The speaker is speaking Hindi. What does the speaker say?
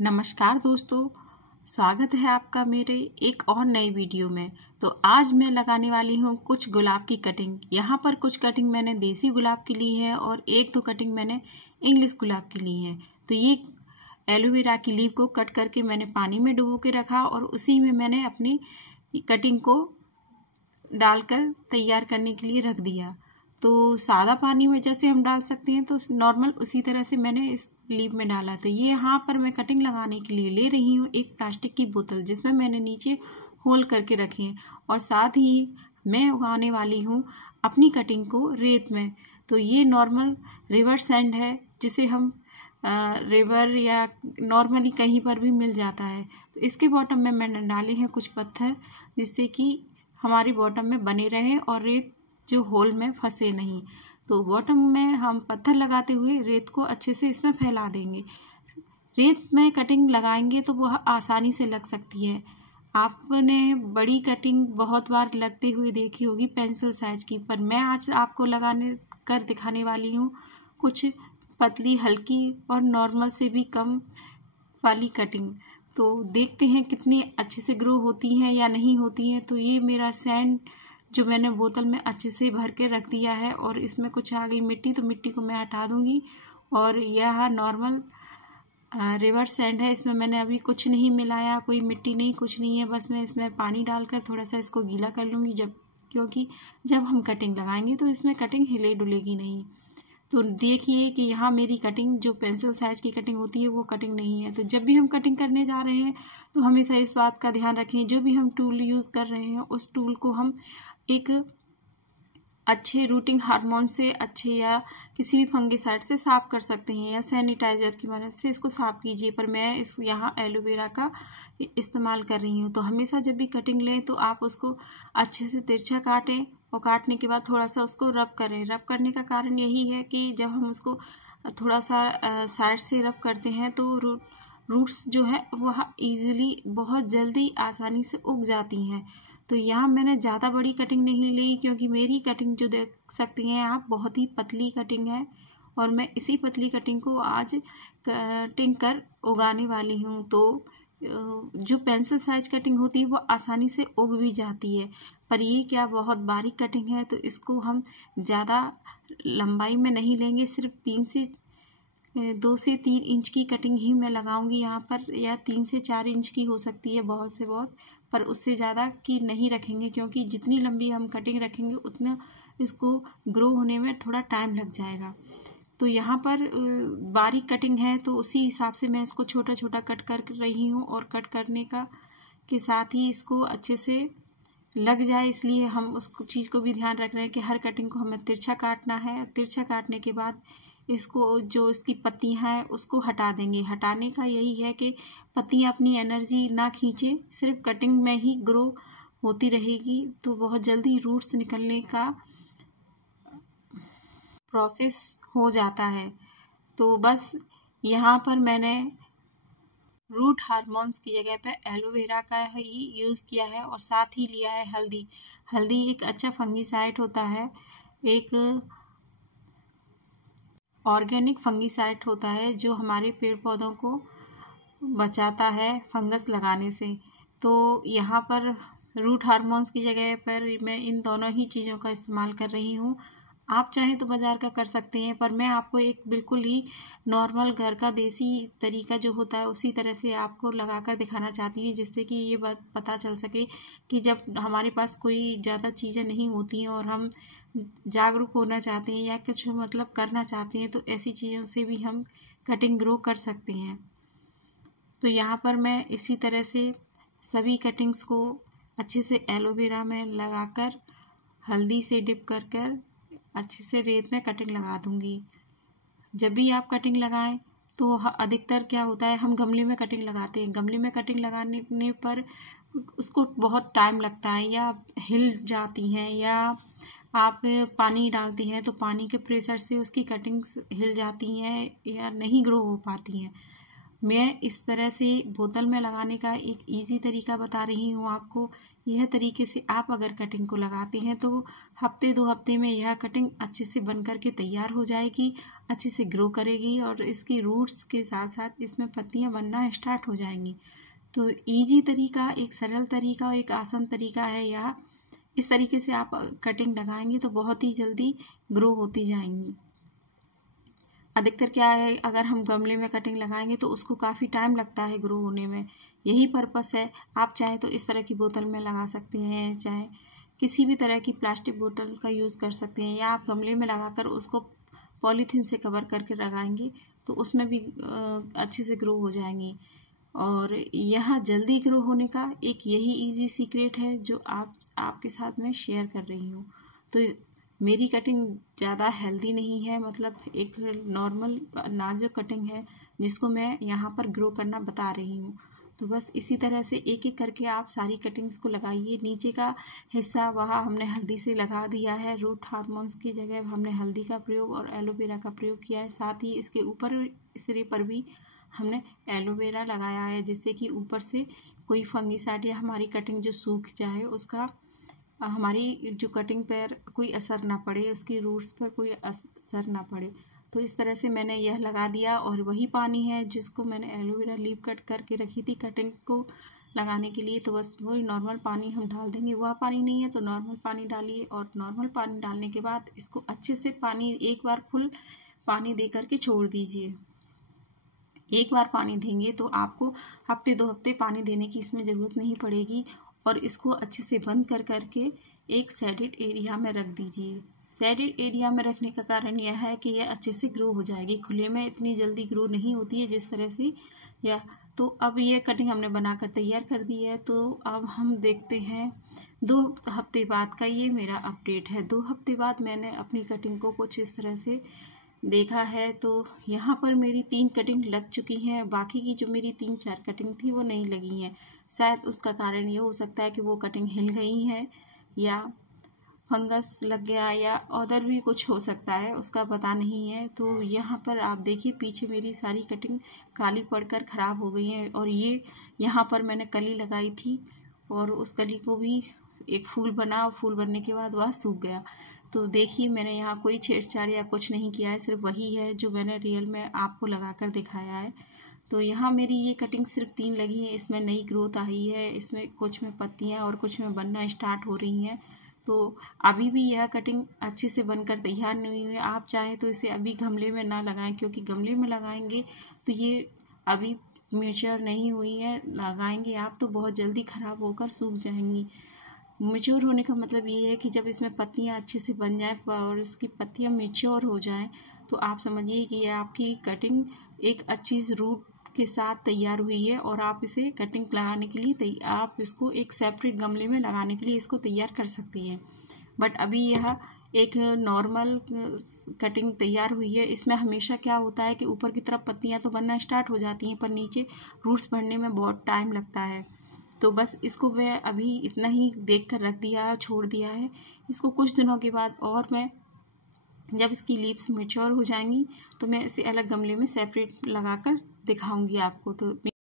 नमस्कार दोस्तों, स्वागत है आपका मेरे एक और नई वीडियो में। तो आज मैं लगाने वाली हूँ कुछ गुलाब की कटिंग। यहाँ पर कुछ कटिंग मैंने देसी गुलाब की ली है और एक दो कटिंग मैंने इंग्लिश गुलाब की ली है। तो ये एलोवेरा की लीफ को कट करके मैंने पानी में डुबो के रखा और उसी में मैंने अपनी कटिंग को डालकर तैयार करने के लिए रख दिया। तो सादा पानी में जैसे हम डाल सकते हैं तो नॉर्मल उसी तरह से मैंने इस लीफ में डाला। तो ये यहाँ पर मैं कटिंग लगाने के लिए ले रही हूँ एक प्लास्टिक की बोतल, जिसमें मैंने नीचे होल करके रखे हैं और साथ ही मैं उगाने वाली हूँ अपनी कटिंग को रेत में। तो ये नॉर्मल रिवर सैंड है, जिसे हम रिवर या नॉर्मली कहीं पर भी मिल जाता है। तो इसके बॉटम में मैंने डाले हैं कुछ पत्थर, जिससे कि हमारी बॉटम में बने रहें और रेत जो होल में फंसे नहीं। तो बॉटम में हम पत्थर लगाते हुए रेत को अच्छे से इसमें फैला देंगे। रेत में कटिंग लगाएंगे तो वह आसानी से लग सकती है। आपने बड़ी कटिंग बहुत बार लगते हुए देखी होगी पेंसिल साइज की, पर मैं आज आपको लगाने कर दिखाने वाली हूँ कुछ पतली, हल्की और नॉर्मल से भी कम वाली कटिंग। तो देखते हैं कितनी अच्छे से ग्रो होती हैं या नहीं होती हैं। तो ये मेरा सैंड जो मैंने बोतल में अच्छे से भर के रख दिया है और इसमें कुछ आ गई मिट्टी, तो मिट्टी को मैं हटा दूंगी। और यह नॉर्मल रिवर सैंड है, इसमें मैंने अभी कुछ नहीं मिलाया, कोई मिट्टी नहीं, कुछ नहीं है। बस मैं इसमें पानी डालकर थोड़ा सा इसको गीला कर लूँगी, क्योंकि जब हम कटिंग लगाएंगे तो इसमें कटिंग हिले डुलेगी नहीं। तो देखिए कि यहाँ मेरी कटिंग जो पेंसिल साइज की कटिंग होती है वो कटिंग नहीं है। तो जब भी हम कटिंग करने जा रहे हैं तो हमेशा इस बात का ध्यान रखें, जो भी हम टूल यूज़ कर रहे हैं उस टूल को हम एक अच्छे रूटिंग हार्मोन से अच्छे या किसी भी फंगिसाइड से साफ़ कर सकते हैं या सैनिटाइज़र की मदद से इसको साफ़ कीजिए। पर मैं इस यहाँ एलोवेरा का इस्तेमाल कर रही हूँ। तो हमेशा जब भी कटिंग लें तो आप उसको अच्छे से तिरछा काटें और काटने के बाद थोड़ा सा उसको रब करें। रब करने का कारण यही है कि जब हम उसको थोड़ा सा साइड से रब करते हैं तो रूट्स जो है वह ईज़िली बहुत जल्दी आसानी से उग जाती हैं। तो यहाँ मैंने ज़्यादा बड़ी कटिंग नहीं ली, क्योंकि मेरी कटिंग जो देख सकती हैं आप बहुत ही पतली कटिंग है और मैं इसी पतली कटिंग को आज कटिंग कर उगाने वाली हूँ। तो जो पेंसिल साइज कटिंग होती है वो आसानी से उग भी जाती है, पर ये क्या बहुत बारीक कटिंग है। तो इसको हम ज़्यादा लंबाई में नहीं लेंगे, सिर्फ 2 से 3 इंच की कटिंग ही मैं लगाऊंगी यहाँ पर, या 3 से 4 इंच की हो सकती है बहुत से बहुत, पर उससे ज़्यादा की नहीं रखेंगे, क्योंकि जितनी लंबी हम कटिंग रखेंगे उतना इसको ग्रो होने में थोड़ा टाइम लग जाएगा। तो यहाँ पर बारीक कटिंग है तो उसी हिसाब से मैं इसको छोटा छोटा कट कर रही हूँ, और कट करने के साथ ही इसको अच्छे से लग जाए, इसलिए हम उस चीज़ को भी ध्यान रख रहे हैं कि हर कटिंग को हमें तिरछा काटना है। तिरछा काटने के बाद इसको जो इसकी पत्तियां हैं उसको हटा देंगे। हटाने का यही है कि पत्तियां अपनी एनर्जी ना खींचे, सिर्फ कटिंग में ही ग्रो होती रहेगी, तो बहुत जल्दी रूट्स निकलने का प्रोसेस हो जाता है। तो बस यहाँ पर मैंने रूट हार्मोन्स की जगह पे एलोवेरा का ही यूज़ किया है और साथ ही लिया है हल्दी। हल्दी एक अच्छा फंगिसाइड होता है, एक ऑर्गेनिक फंगिसाइड होता है जो हमारे पेड़ पौधों को बचाता है फंगस लगाने से। तो यहाँ पर रूट हार्मोन्स की जगह पर मैं इन दोनों ही चीज़ों का इस्तेमाल कर रही हूँ। आप चाहें तो बाज़ार का कर सकते हैं, पर मैं आपको एक बिल्कुल ही नॉर्मल घर का देसी तरीका जो होता है उसी तरह से आपको लगाकर दिखाना चाहती हूँ, जिससे कि ये बात पता चल सके कि जब हमारे पास कोई ज़्यादा चीज़ें नहीं होती हैं और हम जागरूक होना चाहते हैं या कुछ मतलब करना चाहते हैं, तो ऐसी चीज़ों से भी हम कटिंग ग्रो कर सकते हैं। तो यहाँ पर मैं इसी तरह से सभी कटिंग्स को अच्छे से एलोवेरा में लगाकर हल्दी से डिप कर अच्छे से रेत में कटिंग लगा दूंगी। जब भी आप कटिंग लगाएं तो अधिकतर क्या होता है, हम गमले में कटिंग लगाते हैं। गमले में कटिंग लगाने पर उसको बहुत टाइम लगता है, या हिल जाती हैं, या आप पानी डालती हैं तो पानी के प्रेशर से उसकी कटिंग्स हिल जाती हैं या नहीं ग्रो हो पाती हैं। मैं इस तरह से बोतल में लगाने का एक इजी तरीका बता रही हूँ आपको। यह तरीके से आप अगर कटिंग को लगाती हैं तो हफ्ते 2 हफ्ते में यह कटिंग अच्छे से बन कर के तैयार हो जाएगी, अच्छे से ग्रो करेगी और इसकी रूट्स के साथ साथ इसमें पत्तियां बनना स्टार्ट हो जाएंगी। तो इजी तरीका, एक सरल तरीका और एक आसान तरीका है यह। इस तरीके से आप कटिंग लगाएंगे तो बहुत ही जल्दी ग्रो होती जाएंगी। अधिकतर क्या है, अगर हम गमले में कटिंग लगाएंगे तो उसको काफ़ी टाइम लगता है ग्रो होने में। यही पर्पस है। आप चाहे तो इस तरह की बोतल में लगा सकते हैं, चाहे किसी भी तरह की प्लास्टिक बोतल का यूज़ कर सकते हैं, या आप गमले में लगाकर उसको पॉलीथीन से कवर करके लगाएंगे तो उसमें भी अच्छे से ग्रो हो जाएंगी। और यहाँ जल्दी ग्रो होने का एक यही इजी सीक्रेट है जो आपके साथ में शेयर कर रही हूँ। तो मेरी कटिंग ज़्यादा हेल्दी नहीं है, मतलब एक नॉर्मल नाजुक कटिंग है जिसको मैं यहाँ पर ग्रो करना बता रही हूँ। तो बस इसी तरह से एक एक करके आप सारी कटिंग्स को लगाइए। नीचे का हिस्सा वहाँ हमने हल्दी से लगा दिया है। रूट हार्मोन्स की जगह हमने हल्दी का प्रयोग और एलोवेरा का प्रयोग किया है। साथ ही इसके ऊपर सिरे पर भी हमने एलोवेरा लगाया है, जिससे कि ऊपर से कोई फंगीसाइड या हमारी कटिंग जो सूख जाए उसका हमारी जो कटिंग पर कोई असर ना पड़े, उसकी रूट्स पर कोई असर ना पड़े। तो इस तरह से मैंने यह लगा दिया। और वही पानी है जिसको मैंने एलोवेरा लीफ कट करके रखी थी कटिंग को लगाने के लिए, तो बस वही नॉर्मल पानी हम डाल देंगे। वह पानी नहीं है तो नॉर्मल पानी डालिए। और नॉर्मल पानी डालने के बाद इसको अच्छे से पानी एक बार फुल पानी दे करके छोड़ दीजिए। एक बार पानी देंगे तो आपको हफ्ते 2 हफ्ते पानी देने की इसमें ज़रूरत नहीं पड़ेगी। और इसको अच्छे से बंद कर करके एक शेडेड एरिया में रख दीजिए। शेडेड एरिया में रखने का कारण यह है कि यह अच्छे से ग्रो हो जाएगी। खुले में इतनी जल्दी ग्रो नहीं होती है जिस तरह से यह। तो अब ये कटिंग हमने बनाकर तैयार कर दी है। तो अब हम देखते हैं 2 हफ्ते बाद का ये मेरा अपडेट है। 2 हफ्ते बाद मैंने अपनी कटिंग को कुछ इस तरह से देखा है। तो यहाँ पर मेरी 3 कटिंग लग चुकी हैं। बाकी की जो मेरी 3-4 कटिंग थी वो नहीं लगी हैं। शायद उसका कारण ये हो सकता है कि वो कटिंग हिल गई है या फंगस लग गया या अदर भी कुछ हो सकता है, उसका पता नहीं है। तो यहाँ पर आप देखिए पीछे मेरी सारी कटिंग काली पड़कर ख़राब हो गई है। और ये यहाँ पर मैंने कली लगाई थी और उस कली को भी एक फूल बना, फूल बनने के बाद वह सूख गया। तो देखिए मैंने यहाँ कोई छेड़छाड़ या कुछ नहीं किया है, सिर्फ वही है जो मैंने रियल में आपको लगा कर दिखाया है। तो यहाँ मेरी ये कटिंग सिर्फ 3 लगी हैं। इसमें नई ग्रोथ आई है, इसमें कुछ में पत्तियाँ और कुछ में बनना स्टार्ट हो रही हैं। तो अभी भी यह कटिंग अच्छे से बनकर तैयार नहीं हुई है। आप चाहें तो इसे अभी गमले में ना लगाएं, क्योंकि गमले में लगाएंगे तो ये अभी मैच्योर नहीं हुई है। लगाएंगे आप तो बहुत जल्दी ख़राब होकर सूख जाएंगी। मैच्योर होने का मतलब ये है कि जब इसमें पत्तियाँ अच्छे से बन जाएं और इसकी पत्तियाँ मैच्योर हो जाएं तो आप समझिए कि ये आपकी कटिंग एक अच्छी रूट के साथ तैयार हुई है। और आप इसे कटिंग लगाने के लिए आप इसको एक सेपरेट गमले में लगाने के लिए इसको तैयार कर सकती हैं। बट अभी यह एक नॉर्मल कटिंग तैयार हुई है। इसमें हमेशा क्या होता है कि ऊपर की तरफ पत्तियां तो बनना स्टार्ट हो जाती हैं पर नीचे रूट्स बढ़ने में बहुत टाइम लगता है। तो बस इसको मैं अभी इतना ही देख कर रख दिया, छोड़ दिया है। इसको कुछ दिनों के बाद और मैं जब इसकी लीव्स मैच्योर हो जाएंगी तो मैं इसे अलग गमले में सेपरेट लगाकर दिखाऊंगी आपको। तो